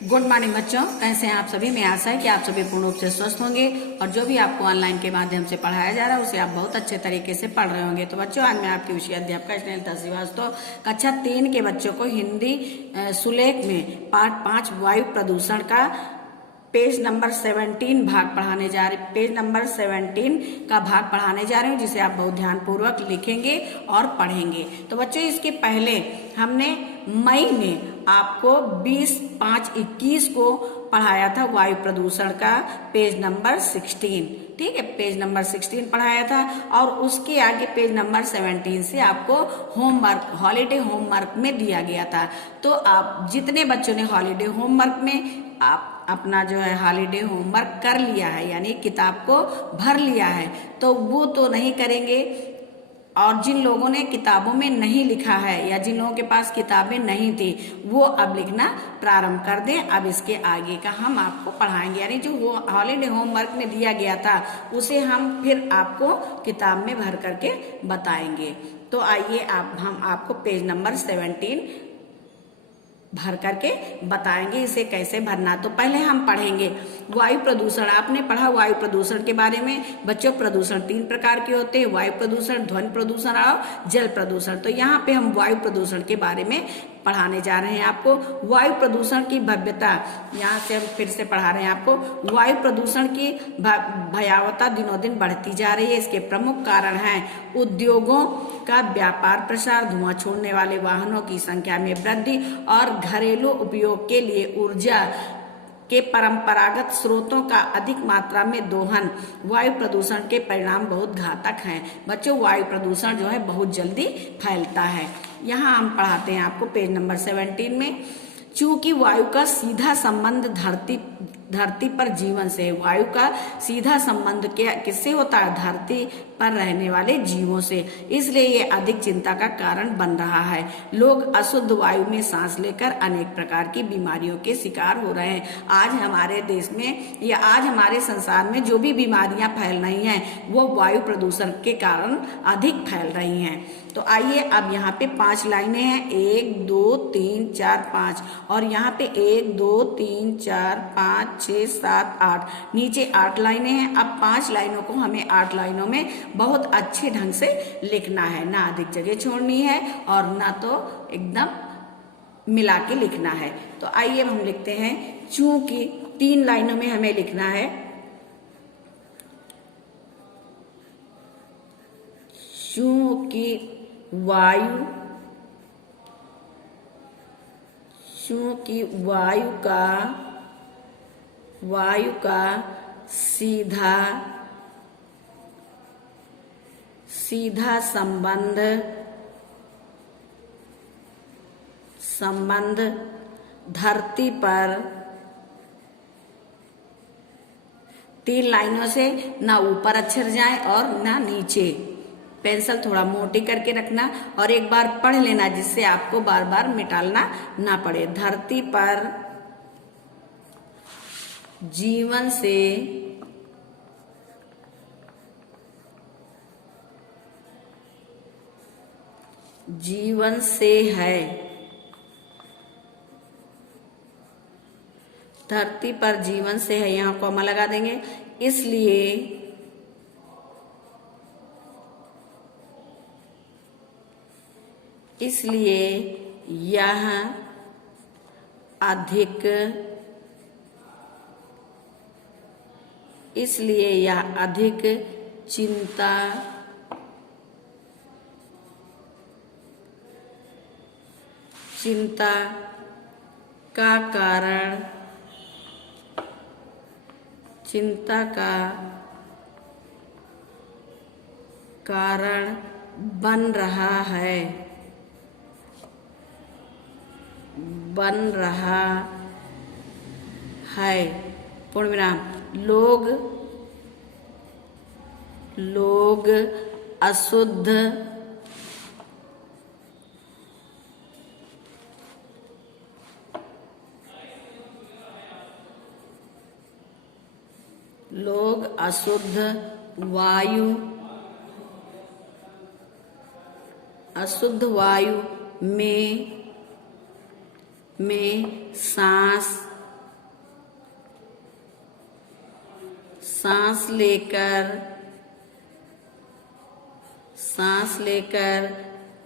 Good morning बच्चों, कैसे हैं आप सभी। मैं आशा है कि आप सभी पूर्ण रूप से स्वस्थ होंगे और जो भी आपको ऑनलाइन के माध्यम से पढ़ाया जा रहा है उसे आप बहुत अच्छे तरीके से पढ़ रहे होंगे। तो बच्चों, आज मैं आपकी विषय अध्यापिका स्नेहलता श्रीवास्तव कक्षा 3 के बच्चों को हिंदी सुलेख में पाठ 5 वायु प्रदूषण का पेज नंबर 17 भाग पढ़ाने जा रहे पेज नंबर 17 का भाग पढ़ाने जा रहे हूँ, जिसे आप बहुत ध्यान पूर्वक लिखेंगे और पढ़ेंगे। तो बच्चों, इसके पहले हमने मई में आपको 20/5/21 को पढ़ाया था वायु प्रदूषण का पेज नंबर 16। ठीक है, पेज नंबर 16 पढ़ाया था और उसके आगे पेज नंबर 17 से आपको होमवर्क, हॉलीडे होमवर्क में दिया गया था। तो आप जितने बच्चों ने हॉलीडे होमवर्क में आप अपना जो है हॉलीडे होमवर्क कर लिया है, यानी किताब को भर लिया है, तो वो तो नहीं करेंगे। और जिन लोगों ने किताबों में नहीं लिखा है या जिन लोगों के पास किताबें नहीं थी, वो अब लिखना प्रारंभ कर दें। अब इसके आगे का हम आपको पढ़ाएंगे, यानी जो हॉलीडे होमवर्क में दिया गया था उसे हम फिर आपको किताब में भर करके बताएंगे। तो आइए हम आपको पेज नंबर 17 भर करके बताएंगे इसे कैसे भरना। तो पहले हम पढ़ेंगे वायु प्रदूषण। आपने पढ़ा वायु प्रदूषण के बारे में बच्चों। प्रदूषण 3 प्रकार के होते हैं, वायु प्रदूषण, ध्वनि प्रदूषण और जल प्रदूषण। तो यहाँ पे हम वायु प्रदूषण के बारे में पढ़ाने जा रहे हैं आपको। वायु प्रदूषण की भव्यता, यहाँ से हम फिर से पढ़ा रहे हैं आपको। वायु प्रदूषण की भयावहता दिनों दिन बढ़ती जा रही है। इसके प्रमुख कारण हैं उद्योगों का व्यापार प्रसार, धुआं छोड़ने वाले वाहनों की संख्या में वृद्धि और घरेलू उपयोग के लिए ऊर्जा के परंपरागत स्रोतों का अधिक मात्रा में दोहन। वायु प्रदूषण के परिणाम बहुत घातक हैं। बच्चों, वायु प्रदूषण जो है बहुत जल्दी फैलता है। यहाँ हम पढ़ाते हैं आपको पेज नंबर 17 में। चूंकि वायु का सीधा संबंध धरती पर जीवन से है। वायु का सीधा संबंध किससे होता है? धरती पर रहने वाले जीवों से। इसलिए ये अधिक चिंता का कारण बन रहा है। लोग अशुद्ध वायु में सांस लेकर अनेक प्रकार की बीमारियों के शिकार हो रहे हैं। आज हमारे देश में या आज हमारे संसार में जो भी बीमारियां फैल रही हैं वो वायु प्रदूषण के कारण अधिक फैल रही हैं। तो आइए, अब यहाँ पे 5 लाइनें हैं, 1 2 3 4 5, और यहाँ पे 1 2 3 4 5 6 7 8, नीचे 8 लाइनें हैं। अब 5 लाइनों को हमें 8 लाइनों में बहुत अच्छे ढंग से लिखना है, ना अधिक जगह छोड़नी है और ना तो एकदम मिला के लिखना है। तो आइए हम लिखते हैं। चूंकि 3 लाइनों में हमें लिखना है। चूंकि वायु का सीधा संबंध धरती पर, 3 लाइनों से ना ऊपर अक्षर जाए और ना नीचे। पेंसिल थोड़ा मोटी करके रखना और एक बार पढ़ लेना, जिससे आपको बार बार मिटाना ना पड़े। धरती पर जीवन से है। धरती पर जीवन से है, यहाँ कॉमा लगा देंगे। इसलिए यह अधिक चिंता कारण बन रहा है। पूर्ण विराम। लोग अशुद्ध अशुद्ध वायु में सांस सांस लेकर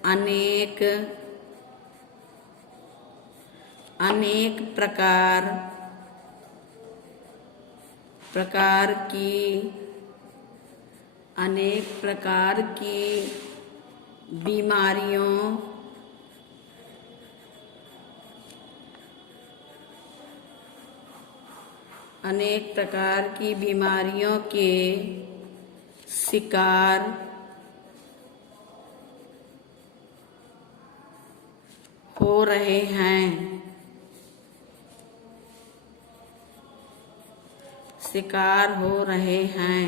अनेक प्रकार की बीमारियों के शिकार हो रहे हैं।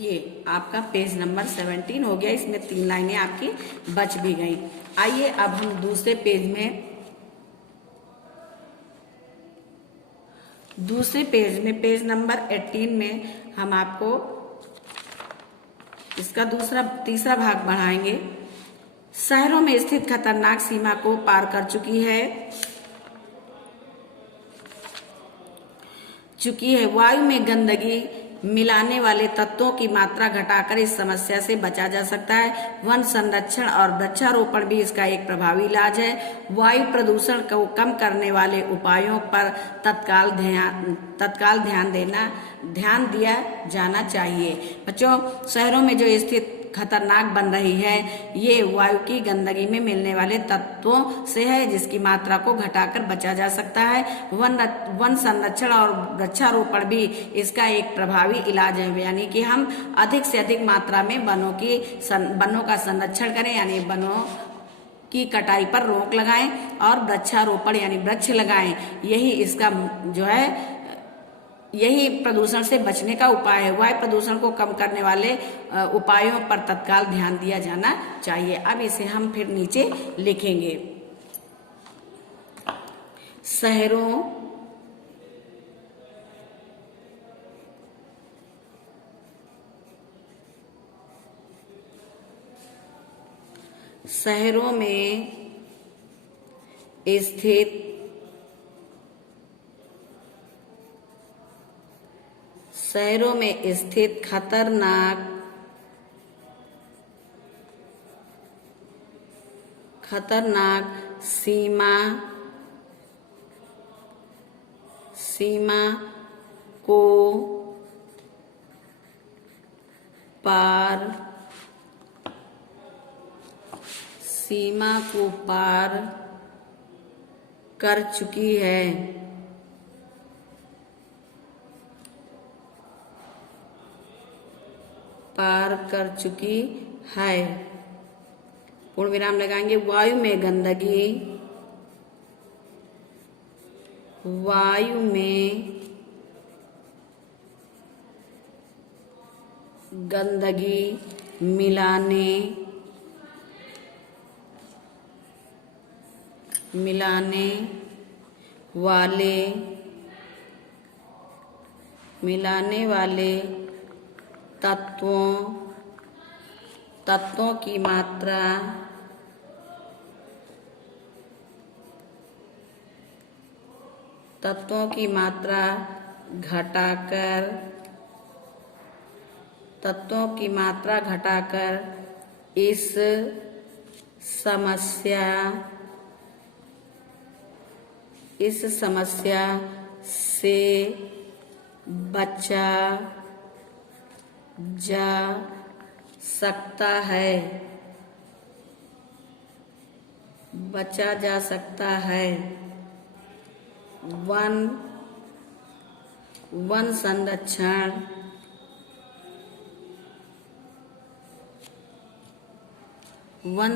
ये आपका पेज नंबर 17 हो गया। इसमें 3 लाइनें आपकी बच भी गई। आइए अब हम दूसरे पेज में पेज नंबर 18 में हम आपको इसका तीसरा भाग बढ़ाएंगे। शहरों में स्थित खतरनाक सीमा को पार कर चुकी है। वायु में गंदगी मिलाने वाले तत्वों की मात्रा घटाकर इस समस्या से बचा जा सकता है। वन संरक्षण और वृक्षारोपण भी इसका एक प्रभावी इलाज है। वायु प्रदूषण को कम करने वाले उपायों पर तत्काल ध्यान दिया जाना चाहिए। बच्चों, शहरों में जो स्थित खतरनाक बन रही है, ये वायु की गंदगी में मिलने वाले तत्वों से है, जिसकी मात्रा को घटाकर बचा जा सकता है। वन संरक्षण और वृक्षारोपण भी इसका एक प्रभावी इलाज है। यानी कि हम अधिक से अधिक मात्रा में वनों का संरक्षण करें, यानी वनों की कटाई पर रोक लगाएं और वृक्षारोपण यानी वृक्ष लगाएं। यही प्रदूषण से बचने का उपाय है। वायु प्रदूषण को कम करने वाले उपायों पर तत्काल ध्यान दिया जाना चाहिए। अब इसे हम फिर नीचे लिखेंगे। शहरों में स्थित खतरनाक सीमा को पार कर चुकी है। पूर्ण विराम लगाएंगे। वायु में गंदगी मिलाने वाले तत्वों की मात्रा घटाकर इस समस्या से बचा जा सकता है। वन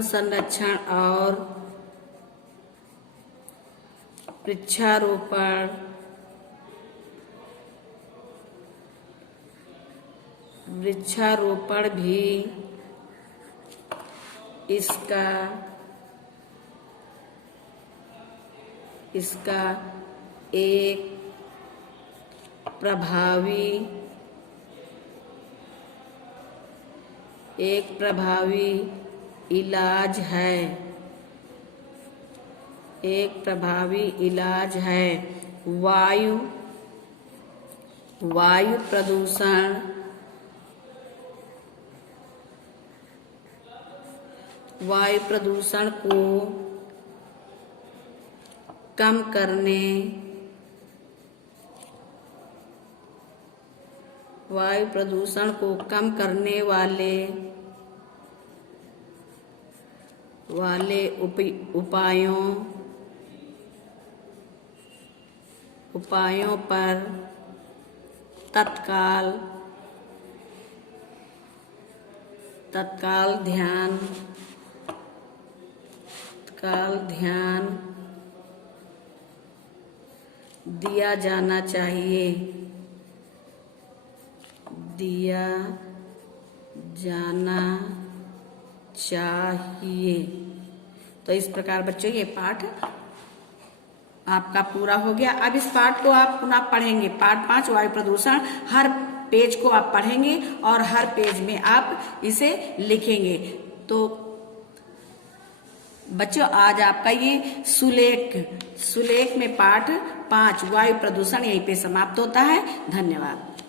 संरक्षण और वृक्षारोपण भी इसका एक प्रभावी इलाज है। वायु प्रदूषण को कम करने वाले उपायों पर तत्काल ध्यान दिया जाना चाहिए। तो इस प्रकार बच्चों ये पाठ आपका पूरा हो गया। अब इस पाठ को आप पुनः पढ़ेंगे। पाठ 5 वायु प्रदूषण, हर पेज को आप पढ़ेंगे और हर पेज में आप इसे लिखेंगे। तो बच्चों आज आपका ये सुलेख में पाठ 5 वायु प्रदूषण यहीं पे समाप्त होता है। धन्यवाद।